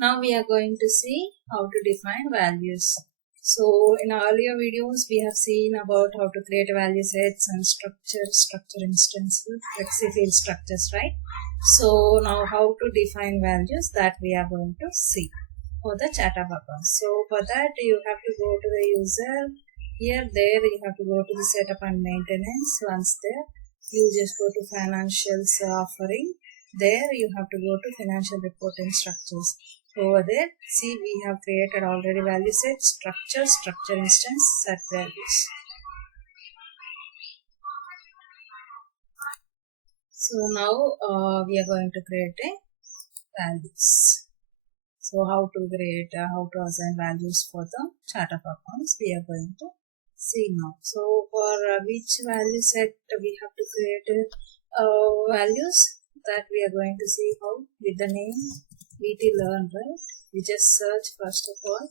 Now we are going to see how to define values. So in our earlier videos we have seen about how to create value sets and structure instances, flexi field structures, right? So now how to define values, that we are going to see for the chart of accounts. So for that you have to go to the user. There you have to go to the setup and maintenance. Once there, you just go to financials offering. There you have to go to financial reporting structures. Over there, see, we have created already value set, structure instance, set values. So now we are going to create a values. So how to create, how to assign values for the chart of accounts, we are going to see now. So for which value set we have to create values, that we are going to see how with the name VT-learn, right? We just search first of all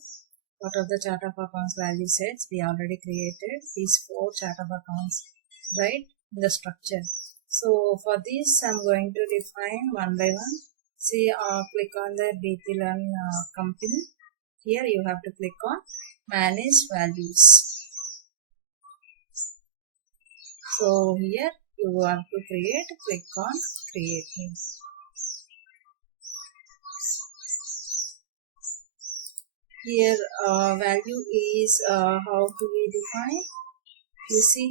what are the chart of accounts value sets. We already created these 4 chart of accounts, right, in the structure. So for this I'm going to define one by one. See, click on the VT-learn company. Here you have to click on manage values. So here you want to create, click on creating. Here value is how to be defined. You see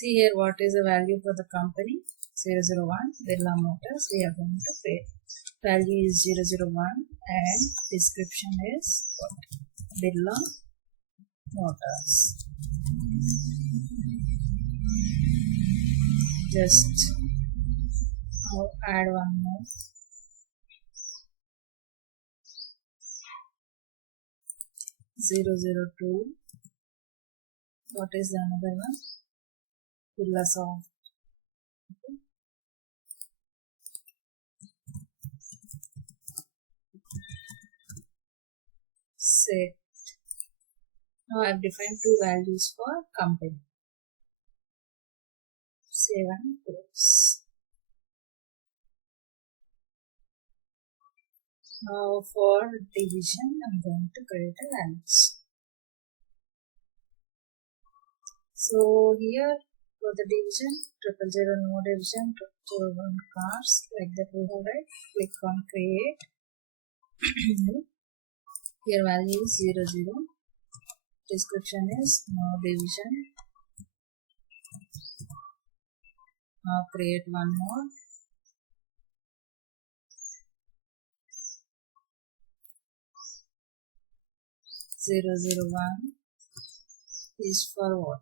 here what is the value for the company. 001 Birla Motors we are going to create. Value is 001 and description is Birla Motors. Just add one more. (002). What is the another one? Birla Soft. Okay. Set. Now I have defined 2 values for company. Save and close. Now for division, I'm going to create a values. So here for the division, 000 no division, 001 cars, like that we have, right? Click on create. Here value is 00. Description is no division. Now create one more. 001 is for what?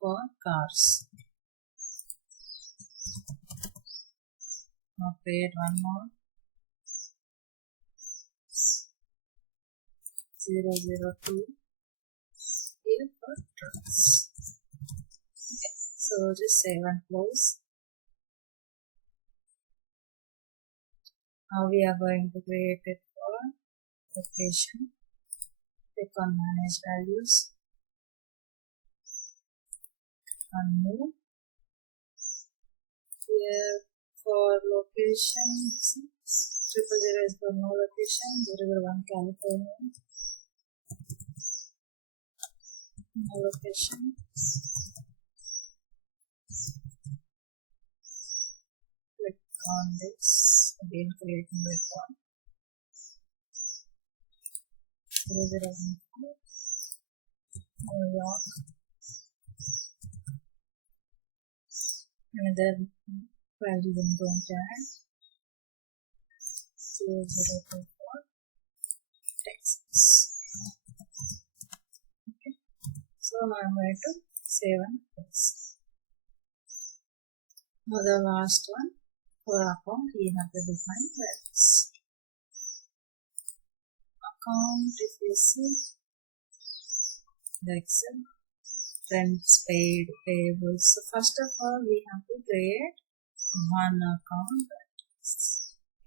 For cars. Now create one more. 002 here for trucks. Okay. So just save and close. Now we are going to create it for location. Click on manage values. Move. Here for location, 000 is for no location, 001 California, no location. Click on this, again create new record. 001 New York. Another value I'm going to add 0024 Texas. Okay. So now I'm going to save and close. Now the last one, for account we have to define values. Account, if you see the Excel, rents paid, payables. So first of all we have to create one account,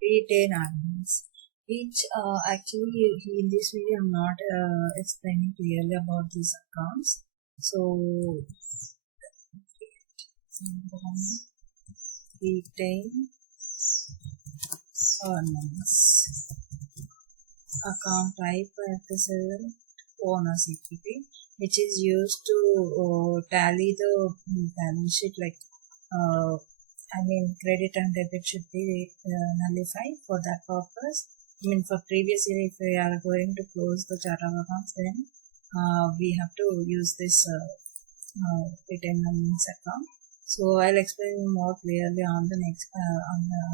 retain earnings. Each actually in this video I'm not explaining clearly about these accounts. So retain earnings. Account type represent owner's EPP, which is used to tally the balance sheet, like credit and debit should be nullified. For that purpose, for previous year, if we are going to close the chart of accounts, then we have to use this retained earnings account. So I'll explain more clearly on the next on the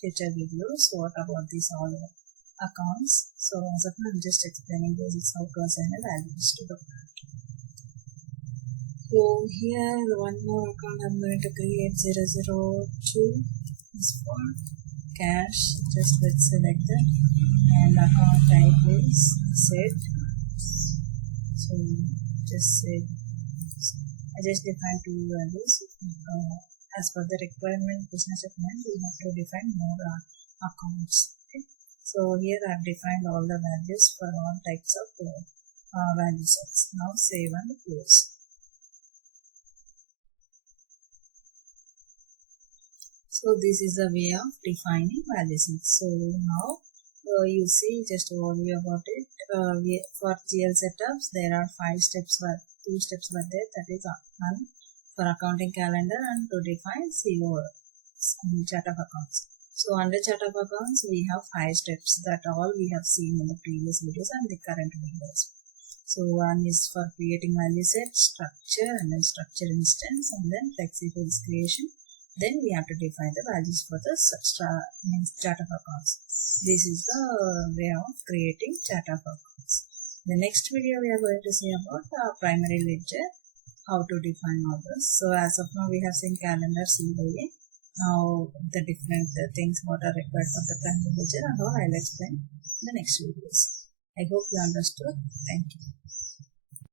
future videos what about these all accounts. So as of now, I'm just explaining this is how to assign the values to the account. So here one more account I'm going to create 002 is for cash. Just let's select that, and account type is set. So just set. I just define two values. As per the requirement business requirement, we have to define more accounts. Okay. So here I have defined all the values for all types of value sets. Now save and close. So this is the way of defining value sets. So now you see just overview about it. For GL setups, there are 5 steps. 2 steps were there. That is one for accounting calendar and to define CO chart of accounts. So under chart of accounts, we have 5 steps that all we have seen in the previous videos and the current videos. So one is for creating value set, structure, and then structure instance, and then flexible creation. Then we have to define the values for the chart of accounts. This is the way of creating chart of accounts. The next video we are going to see about primary ledger, how to define all this. So as of now we have seen calendar, COA. Now the different things what are required for the primary ledger and all I'll explain in the next videos. I hope you understood. Thank you.